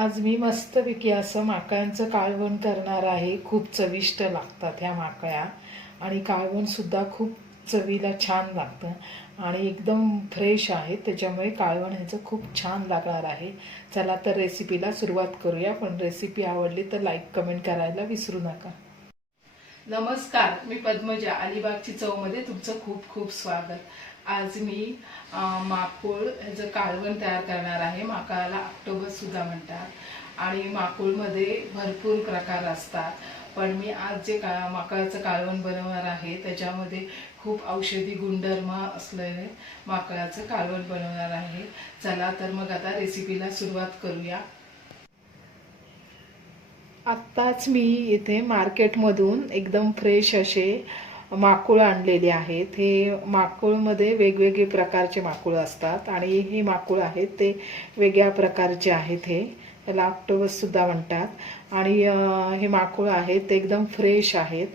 आज मी मस्तपैकी असं माकळ्यांचं काळवण करणार आहे. खूप चविष्ट लागतात ह्या माकळ्या. आणि काळवणसुद्धा खूप चवीला छान लागतं. आणि एकदम फ्रेश आहे. त्याच्यामुळे काळवण ह्याचं खूप छान लागणार आहे. चला तर रेसिपीला सुरुवात करूया. पण रेसिपी आवडली तर लाईक कमेंट करायला विसरू नका. नमस्कार मी पद्मजा अलिबागची चवमध्ये तुमचं खूप खूप स्वागत. आज मी माकोळ ह्याचं काळवण तयार करणार आहे माकाळाला ऑक्टोबर सुद्धा म्हणतात. आणि माकुळमध्ये भरपूर प्रकार असतात. पण मी आज जे का माकळाचं काळवण बनवणार आहे त्याच्यामध्ये खूप औषधी गुणधर्म असलेले माकळाचं काळवण बनवणार आहे. चला तर मग आता रेसिपीला सुरुवात करूया. आत्ताच मी इथे मार्केटमधून एकदम फ्रेश असे माकूळ आणलेले आहेत. हे माकुळमध्ये वेगवेगळे प्रकारचे माकुळ असतात आणि हे माकुळ आहेत ते वेगळ्या प्रकारचे आहेत हे. त्याला ऑक्टोबससुद्धा म्हणतात. आणि हे माकुळ आहेत ते एकदम फ्रेश आहेत.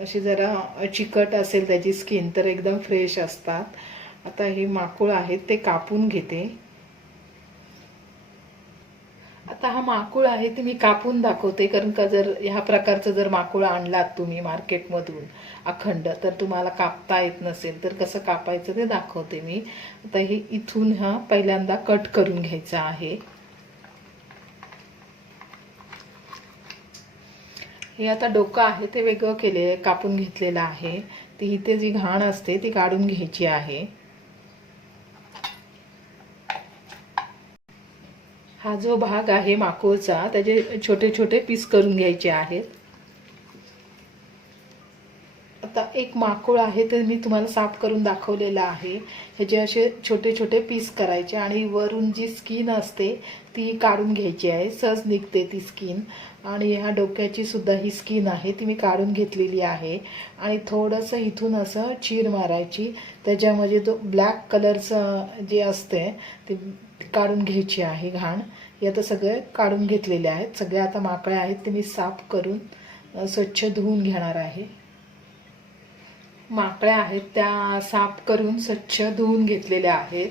अशी जरा चिकट असेल त्याची स्किन तर एकदम फ्रेश असतात. आता हे माकुळ आहेत ते कापून घेते. आता हा माकूळ आहे ते मी कापून दाखवते कारण का जर ह्या प्रकारचं जर माकुळ आणलात तुम्ही मार्केटमधून अखंड तर तुम्हाला कापता येत नसेल तर कसं कापायचं ते दाखवते मी. आता हे इथून हा पहिल्यांदा कट करून घ्यायचा आहे. हे आता डोकं आहे ते वेगळं केले कापून घेतलेलं आहे. ती इथे जी घाण असते ती काढून घ्यायची आहे. हा जो भाग आहे माकोळचा त्याचे छोटे छोटे पीस करून घ्यायचे आहेत. आता एक माकूळ आहे ते मी तुम्हाला साफ करून दाखवलेलं आहे. ह्याचे असे छोटे छोटे पीस करायचे आणि वरून जी स्किन असते ती काढून घ्यायची आहे. सहज निघते ती स्किन. आणि ह्या डोक्याची सुद्धा ही स्किन आहे ती मी काढून घेतलेली आहे. आणि थोडंसं इथून असं चीर मारायची. त्याच्यामध्ये तो ब्लॅक कलरचं जे असते ते काढून घ्यायची आहे घाण. हे आता सगळे काढून घेतलेले आहेत. सगळे आता माकळ्या आहेत ते मी साफ करून स्वच्छ धुवून घेणार आहे. माकळ्या आहेत त्या साफ करून स्वच्छ धुवून घेतलेल्या आहेत.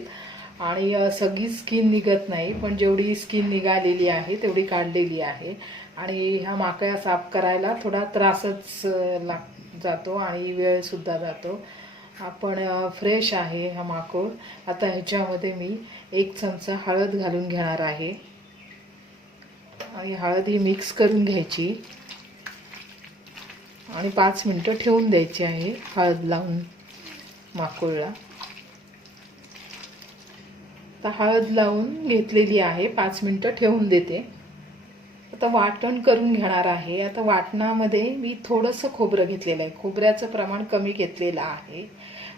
आणि सगळी स्किन निघत नाही पण जेवढी स्किन निघालेली आहे तेवढी काढलेली आहे. आणि ह्या माकळ्या साफ करायला थोडा त्रासच लाग जातो आणि वेळसुद्धा जातो. आपण फ्रेश आहे हा माकूळ. आता ह्याच्यामध्ये मी एक चमचा हळद घालून घेणार आहे. आणि हळद ही मिक्स करून घ्यायची. आणि पाच मिनटं ठेवून द्यायची आहे हळद लावून माकुळला. आता हळद लावून घेतलेली आहे पाच मिनटं ठेवून देते. आता वाटण करून घेणार आहे. आता वाटणामध्ये मी थोडंसं खोबरं घेतलेलं आहे. खोबऱ्याचं प्रमाण कमी घेतलेलं आहे.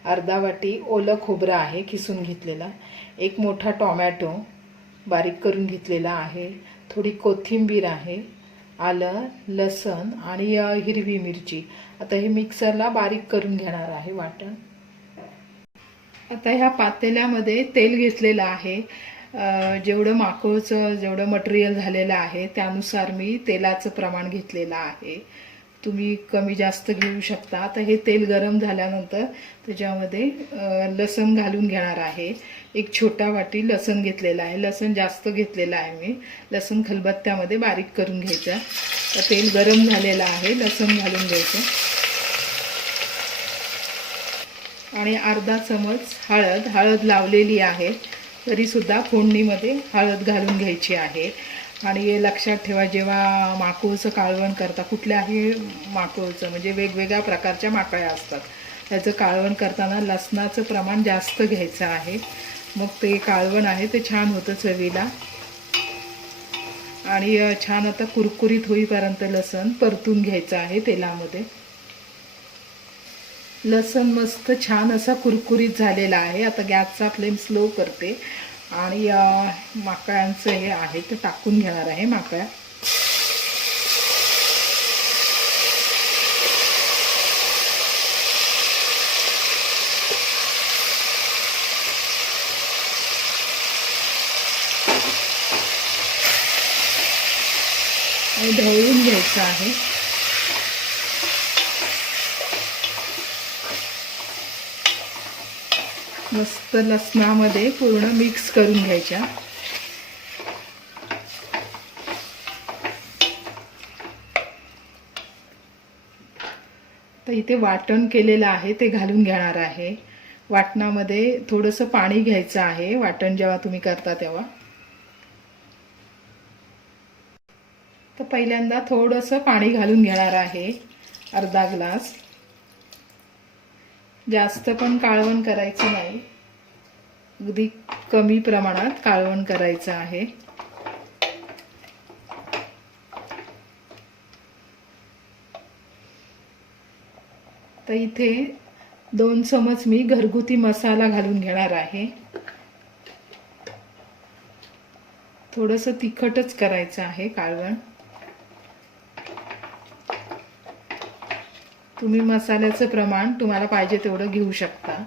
अर्धा वाटी ओलं खोबरं आहे किसून घेतलेलं. एक मोठा टॉमॅटो बारीक करून घेतलेला आहे. थोडी कोथिंबीर आहे. आलं लसण आणि हिरवी मिरची. आता हे मिक्सरला बारीक करून घेणार आहे वाटण. आता ह्या पातेल्यामध्ये तेल घेतलेलं आहे. जेवढं माकोळचं जेवढं मटेरियल झालेलं आहे त्यानुसार मी तेलाचं प्रमाण घेतलेलं आहे. तुम्ही कमी जास्त घेऊ शकता. आता हे तेल गरम झाल्यानंतर त्याच्यामध्ये लसण घालून घेणार आहे. एक छोटा वाटी लसण घेतलेला आहे. लसण जास्त घेतलेलं आहे मी. लसण खलबत्त्यामध्ये बारीक करून घ्यायचं. तर तेल गरम झालेलं आहे. लसण घालून घ्यायचं. आणि अर्धा चमच हळद. हळद लावलेली आहे. तरीसुद्धा फोडणीमध्ये हळद घालून घ्यायची आहे. आणि हे लक्षात ठेवा जेव्हा माकुळचं काळवण करता कुठल्याही माकुळचं म्हणजे वेगवेगळ्या प्रकारच्या माकळ्या असतात. त्याचं काळवण करताना लसणाचं प्रमाण जास्त घ्यायचं आहे. मग ते काळवण आहे ते छान होतं चवीला. आणि छान आता कुरकुरीत होईपर्यंत लसण परतून घ्यायचं आहे तेलामध्ये. लसण मस्त छान असा कुरकुरीत झालेला आहे. आता गॅसचा फ्लेम स्लो करते. आणि माकळ्यांचं हे आहे ते टाकून घेणार आहे माकळ्या. ढवळून घ्यायचं आहे. मस्त लसणामध्ये पूर्ण मिक्स करून घ्यायच्या. तर इथे वाटण केलेलं आहे ते घालून घेणार आहे. वाटणामध्ये थोडंसं पाणी घ्यायचं आहे वाटण जेव्हा तुम्ही करता तेव्हा. तर पहिल्यांदा थोडंसं पाणी घालून घेणार आहे अर्धा ग्लास. जास्त पण काळवण करायचं नाही. अगदी कमी प्रमाणात काळवण करायचं आहे. तर इथे दोन चमच मी घरगुती मसाला घालून घेणार आहे. थोडंसं तिखटच करायचं आहे काळवण. तुम्ही मसाल्याचं प्रमाण तुम्हाला पाहिजे तेवढं घेऊ शकता.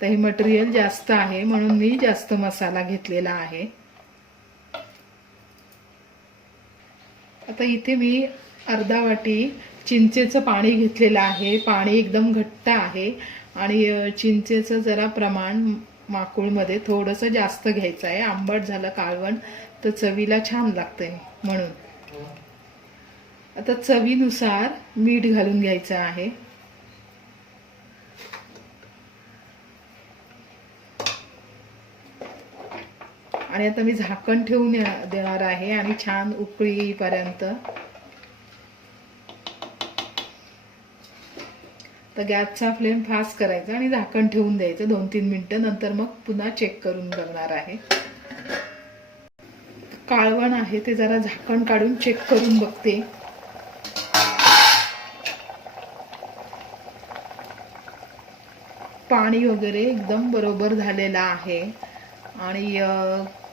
तर हे मटेरियल जास्त आहे म्हणून मी जास्त मसाला घेतलेला आहे. आता इथे मी अर्धा वाटी चिंचेचं पाणी घेतलेलं आहे. पाणी एकदम घट्ट आहे. आणि चिंचेचं जरा प्रमाण माकुळमध्ये थोडंसं जास्त घ्यायचं आहे. आंबट झालं काळवण तर चवीला छान लागते म्हणून. आता चवीनुसार मीठ घालून घ्यायचं आहे. आणि आता मी झाकण ठेवून देणार आहे आणि छान उकळी येईपर्यंत तर गॅसचा फ्लेम फास्ट करायचा आणि झाकण ठेवून द्यायचं दोन तीन मिनिटं नंतर मग पुन्हा चेक करून बघणार आहे. काळवण आहे ते जरा झाकण काढून चेक करून बघते. पाणी वगैरे एकदम बरोबर झालेलं आहे. आणि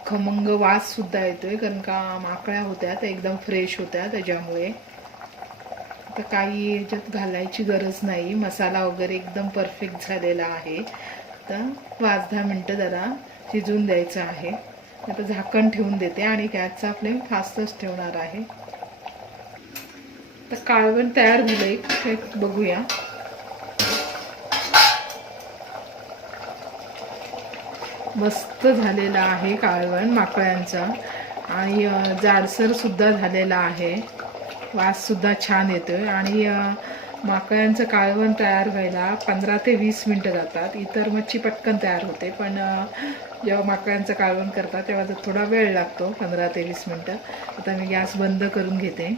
खमंग वास सुद्धा येतोय कारण का माकळ्या होत्या त्या एकदम फ्रेश होत्या त्याच्यामुळे. तर काही याच्यात घालायची गरज नाही. मसाला वगैरे एकदम परफेक्ट झालेला आहे. तर पाच दहा मिनटं जरा शिजून द्यायचं आहे. आता झाकण ठेवून देते आणि गॅसचा फ्लेम फास्टच ठेवणार आहे. तर काळवण तयार झालं एक बघूया. मस्त झालेला आहे काळवण माकळ्यांचं. आणि जाडसरसुद्धा झालेला आहे. वाससुद्धा छान येतो आहे आणि माकळ्यांचं काळवण तयार व्हायला पंधरा ते वीस मिनटं जातात. इतर मच्छी पटकन तयार होते. पण जेव्हा माकळ्यांचं काळवण करतात तेव्हा जर थोडा वेळ लागतो पंधरा ते वीस मिनटं. आता मी गॅस बंद करून घेते.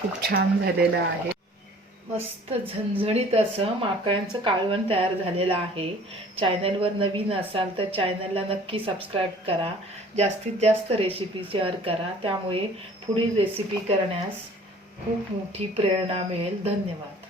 खूप छान झालेलं आहे. मस्त झणझणीत असं माकळ्यांचं काळवण तयार झालेलं आहे. चॅनलवर नवीन असाल तर चॅनलला नक्की सबस्क्राईब करा. जास्तीत जास्त रेसिपी शेअर करा. त्यामुळे पुढील रेसिपी करण्यास खूप मोठी प्रेरणा मिळेल. धन्यवाद.